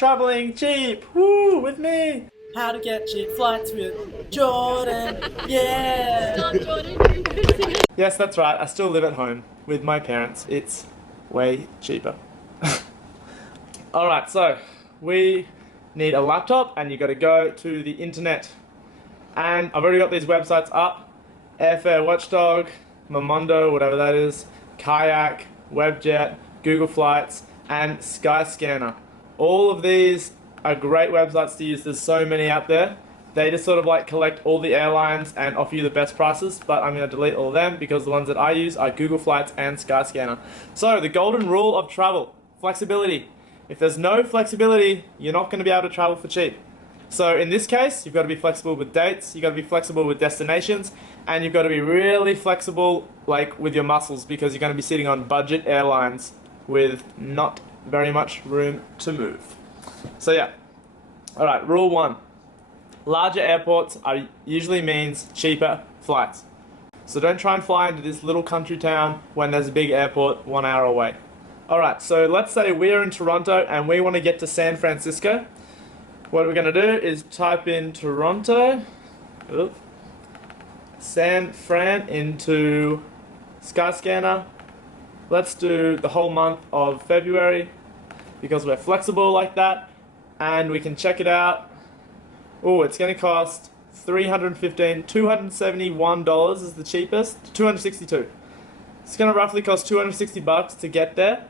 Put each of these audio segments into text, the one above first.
traveling cheap, woo, with me. How to get cheap flights with Jorden, yeah! Jorden. Yes, that's right, I still live at home with my parents. It's way cheaper. Alright, so we need a laptop and you got to go to the internet. And I've already got these websites up. Airfare Watchdog, Momondo, whatever that is, Kayak, Webjet, Google Flights, and Skyscanner. All of these are great websites to use. There's so many out there. They just sort of like collect all the airlines and offer you the best prices, but I'm going to delete all of them because the ones that I use are Google Flights and Skyscanner. So the golden rule of travel, flexibility. If there's no flexibility, you're not going to be able to travel for cheap. So in this case, you've got to be flexible with dates, you've got to be flexible with destinations, and you've got to be really flexible like with your muscles because you're going to be sitting on budget airlines with not very much room to move. So yeah, alright, rule 1. Larger airports usually means cheaper flights. So don't try and fly into this little country town when there's a big airport 1 hour away. Alright, so let's say we're in Toronto and we want to get to San Francisco. What we're going to do is type in Toronto, San Fran into Skyscanner. Let's do the whole month of February because we're flexible like that and we can check it out. Oh, it's going to cost $271 is the cheapest, $262. It's going to roughly cost $260 to get there.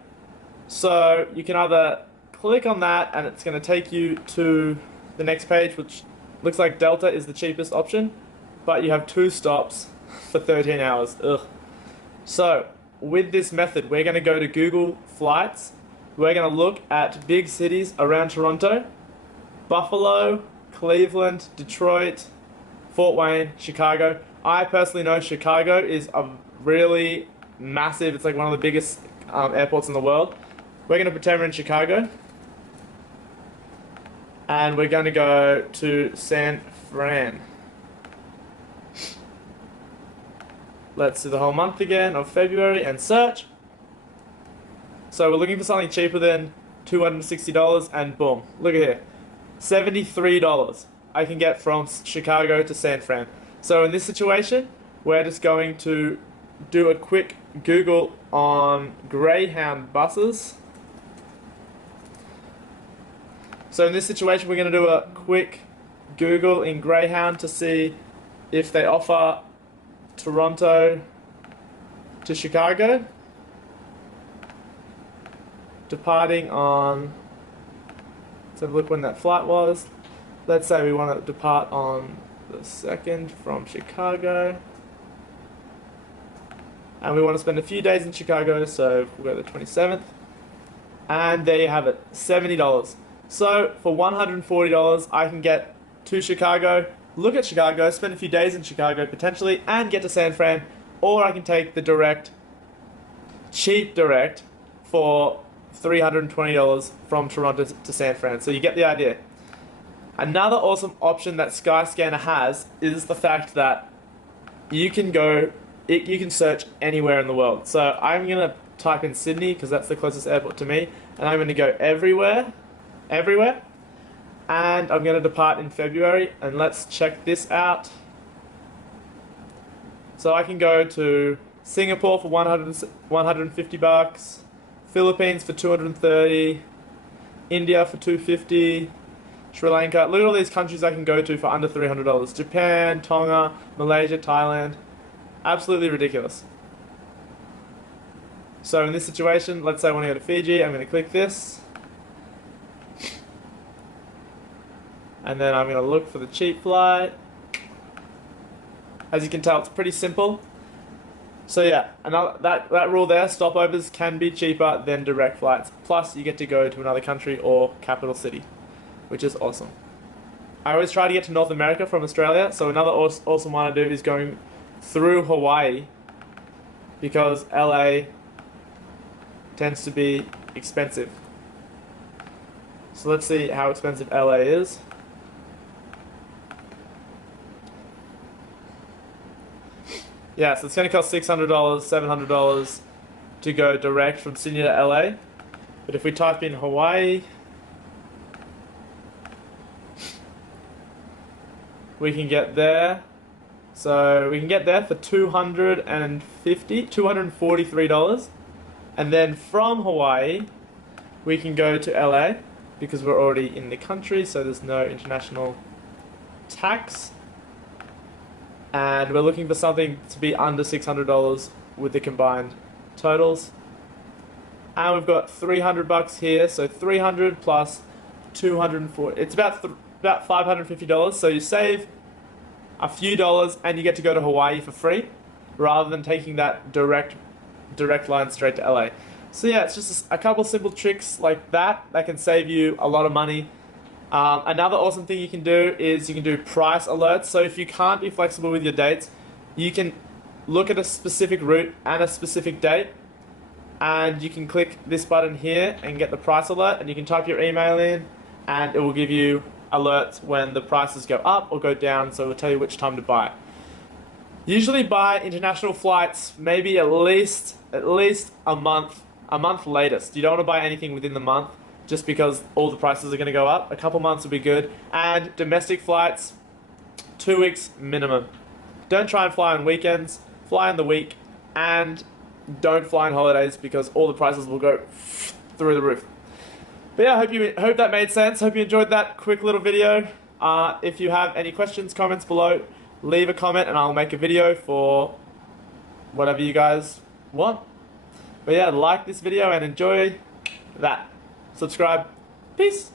So you can either click on that and it's going to take you to the next page, which looks like Delta is the cheapest option, but you have 2 stops for 13 hours. Ugh. So with this method, we're going to go to Google Flights. We're going to look at big cities around Toronto: Buffalo, Cleveland, Detroit, Fort Wayne, Chicago. I personally know Chicago is a really massive, it's like one of the biggest airports in the world. We're going to pretend we're in Chicago. And we're going to go to San Fran. Let's do the whole month again of February and search. So we're looking for something cheaper than $260 and boom, look at here. $73 I can get from Chicago to San Fran. So in this situation, we're just going to do a quick Google on Greyhound buses. So in this situation, we're going to do a quick Google in Greyhound to see if they offer Toronto to Chicago, departing on, let's have a look when that flight was. Let's say we want to depart on the 2nd from Chicago. And we want to spend a few days in Chicago, so we'll go to the 27th. And there you have it, $70. So for $140, I can get to Chicago, look at Chicago, spend a few days in Chicago potentially, and get to San Fran. Or I can take the direct, cheap direct, for $320 from Toronto to San Fran. So you get the idea. Another awesome option that Skyscanner has is the fact that you can search anywhere in the world. So I'm going to type in Sydney because that's the closest airport to me, and I'm going to go everywhere, and I'm going to depart in February, and let's check this out. So I can go to Singapore for $150, Philippines for $230, India for $250, Sri Lanka. Look at all these countries I can go to for under $300. Japan, Tonga, Malaysia, Thailand. Absolutely ridiculous. So in this situation, let's say I want to go to Fiji, I'm going to click this. And then I'm going to look for the cheap flight. As you can tell, it's pretty simple. So yeah, that rule there, stopovers can be cheaper than direct flights. Plus, you get to go to another country or capital city, which is awesome. I always try to get to North America from Australia, so another awesome one I do is going through Hawaii, because LA tends to be expensive. So let's see how expensive LA is. Yeah, so it's going to cost $600, $700 to go direct from Sydney to LA. But if we type in Hawaii, we can get there. So we can get there for $243. And then from Hawaii, we can go to LA because we're already in the country, so there's no international tax. And we're looking for something to be under $600 with the combined totals. And we've got $300 here, so 300 plus 240. It's about $550. So you save a few dollars and you get to go to Hawaii for free, rather than taking that direct line straight to LA. So yeah, it's just a couple simple tricks like that can save you a lot of money. Another awesome thing you can do is you can do price alerts. So if you can't be flexible with your dates, you can look at a specific route and a specific date, and you can click this button here and get the price alert, and you can type your email in and it will give you alerts when the prices go up or go down, so it will tell you which time to buy. Usually buy international flights maybe at least a month latest. You don't want to buy anything within the month just because all the prices are going to go up. A couple months would be good. And domestic flights, 2 weeks minimum. Don't try and fly on weekends, fly on the week, and don't fly on holidays because all the prices will go through the roof. But yeah, hope that made sense. Hope you enjoyed that quick little video. If you have any questions, comments below, leave a comment and I'll make a video for whatever you guys want. But yeah, like this video and enjoy that. Subscribe. Peace.